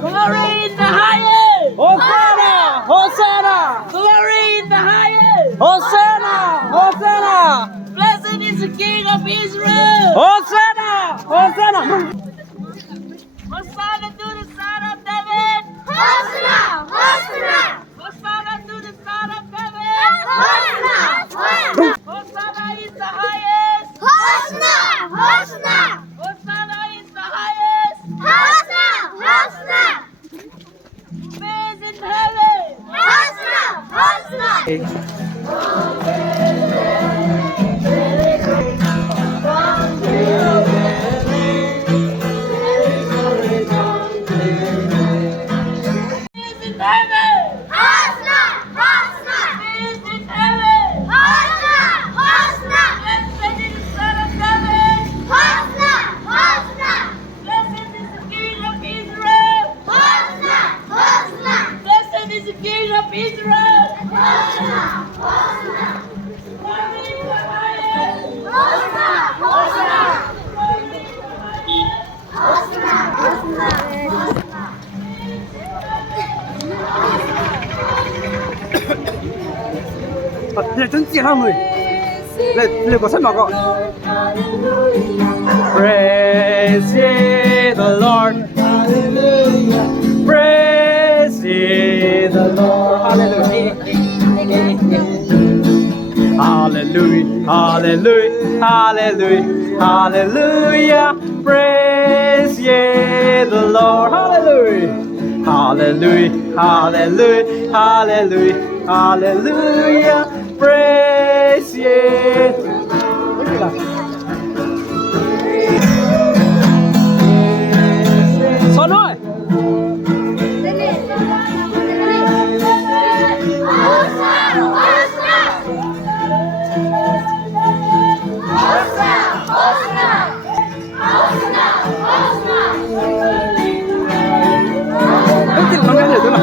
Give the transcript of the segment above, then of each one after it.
Glory in the highest! Hosanna! Hosanna! Glory in the highest! Hosanna! Hosanna! Blessed is the King of Israel! Hosanna! Hosanna! Hosanna to the Son of David! Hosanna! Hosanna! Hosanna to the Son of David! Hosanna! Hosanna is the highest! Hosanna! Hosanna! Hosanna is the highest! Hosanna! Hosanna! Praise in heaven! Hosanna! Hosanna! Praise in heaven! Hosanna! Hosanna! Praise in heaven! Hosanna! Hosanna! Blessed is the Son of David! Hosanna! Hosanna! Blessed is the King of Israel! Hosanna! Hosanna! Blessed is the King of Israel! Hosanna! Hosanna! Glory in the highest! Hosanna! Hosanna! Glory in the highest! Hosanna! Hosanna! Để chân chị hai người. Để có sẵn mà gọi. Praise ye the Lord. Praise ye the Lord. Hallelujah. Hallelujah. Hallelujah. Hallelujah. Hallelujah. Praise ye the Lord. Hallelujah. Hallelujah. Hallelujah. Hallelujah. Hallelujah. Praise ye. Son ơi. Tấn chị nó nghe được mà.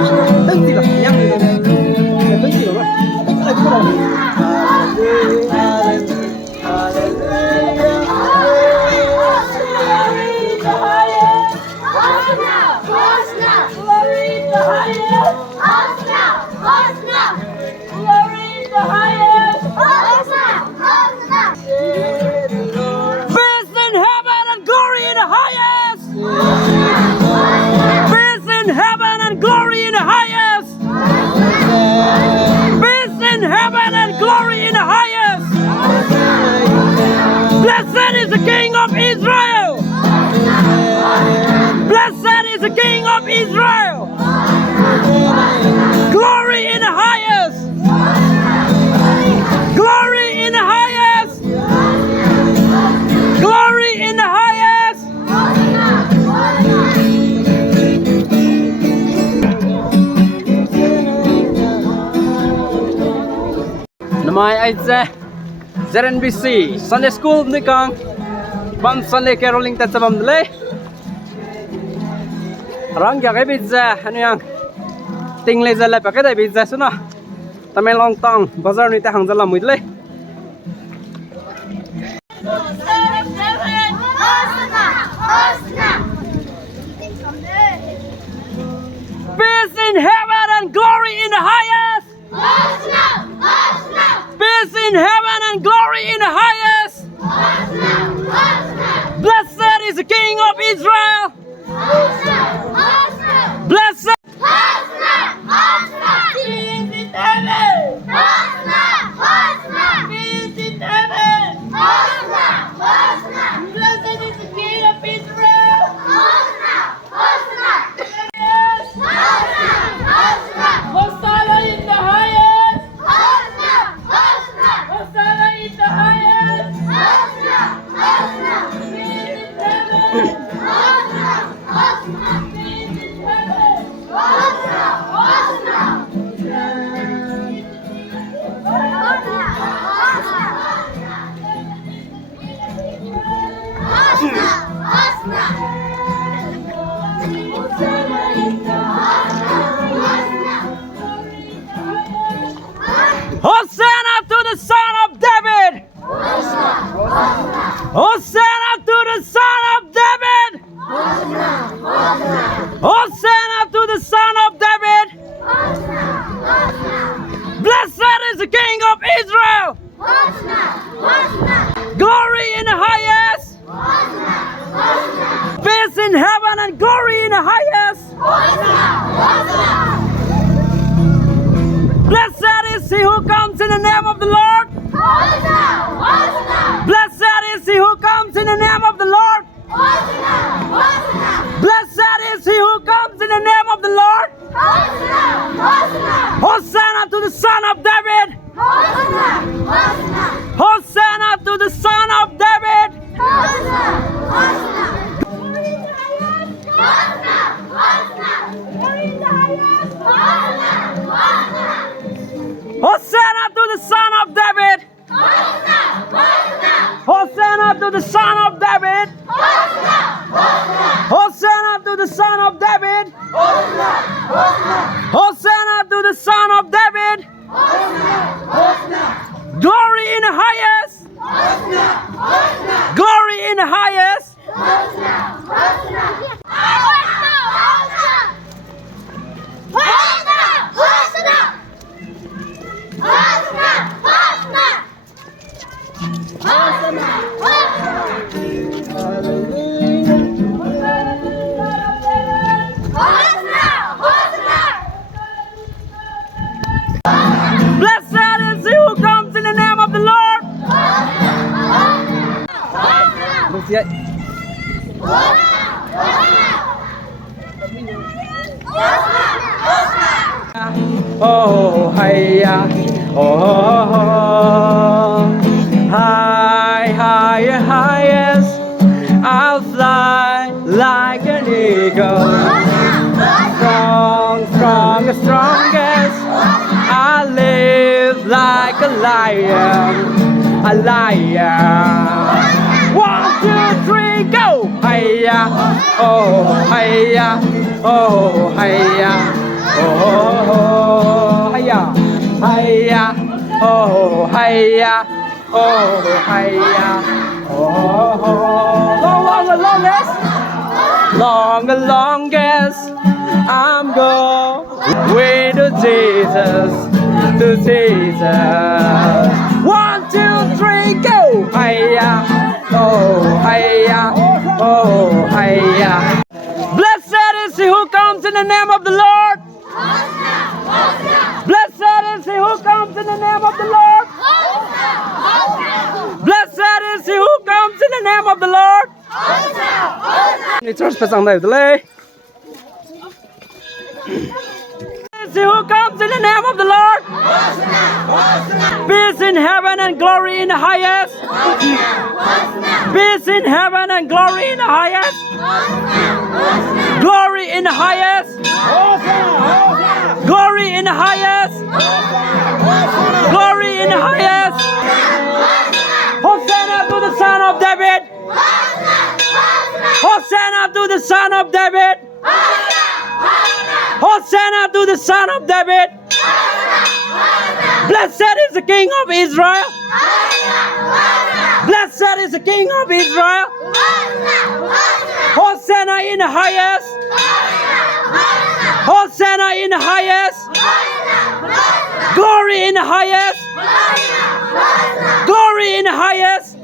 Tấn chị là nhăn được. Tấn chị rồi. Tấn chị là cái đầu. Glory in the highest! Glory in the highest! Peace in heaven and glory in the highest. Peace in heaven and glory in the highest. Peace in heaven and glory in the highest. Blessed is the King of Israel. Blessed is the King of Israel. Glory in the highest. Glory in the highest. Glory in the highest. Namai Aizze ZNBC Sunday School nikang Ban Sunday caroling ta sabam dle Rang ya ke bizza anu yang ting le zala pa ke dai bizza suna Tamenglong tong bazar ni ta hang zala muidle Peace in heaven and glory in the highest. Peace in heaven and glory in the highest. Blessed is the King of Israel. Blessed. Peace in heaven! Peace in heaven! Blessed is the King of Israel! Yes! Hosanna in the highest! Hosanna in the highest! Peace in heaven! Peace in heaven! Hosanna to the Son of David! Hosanna to the Son of David! Hosanna to the Son of David! Blessed is the King of Israel! Glory in the highest! Peace in heaven and glory in the highest! Blessed is he who comes in the name of the Lord! Blessed is he who comes in the name of the Lord! Blessed is he who comes in the name of the Lord! Hosanna to the Son of David! Hosanna to the Son of David! Hosanna to the Son of David! Hosanna to the Son of David! Hosanna to the Son of David! Hosanna to the Son of David! Glory in the highest! Glory in the highest! Blessed is he who comes in the name of the Lord! Oh, hiya, oh, high, higher, highest, I'll fly like an eagle. Strong, strongest, strongest, I live like a lion, a lion. 1, 2, 3, go! Hiya, oh, hiya, oh, hiya. Oh, hiya, hiya, oh, hiya, oh, hiya, oh, longest, longest, I'm going to Jesus, to Jesus. 1, 2, 3, go! Hiya, oh, hiya, oh, hiya. Blessed is he who comes in the name of the Lord. Blessed is he who comes in the name of the Lord. Blessed is he who comes in the name of the Lord. It's our special name, delay. Is he who comes in the name of the Lord. Peace in heaven and glory in the highest. Peace in heaven and glory in the highest. Glory in the highest. Glory in the highest. Glory in the highest. Hosanna to the Son of David. Hosanna to the Son of David. Hosanna to the Son of David. Blessed is the King of Israel. Blessed is the King of Israel. Hosanna in the highest. Hosanna in the highest. Glory in the highest. Glory in the highest.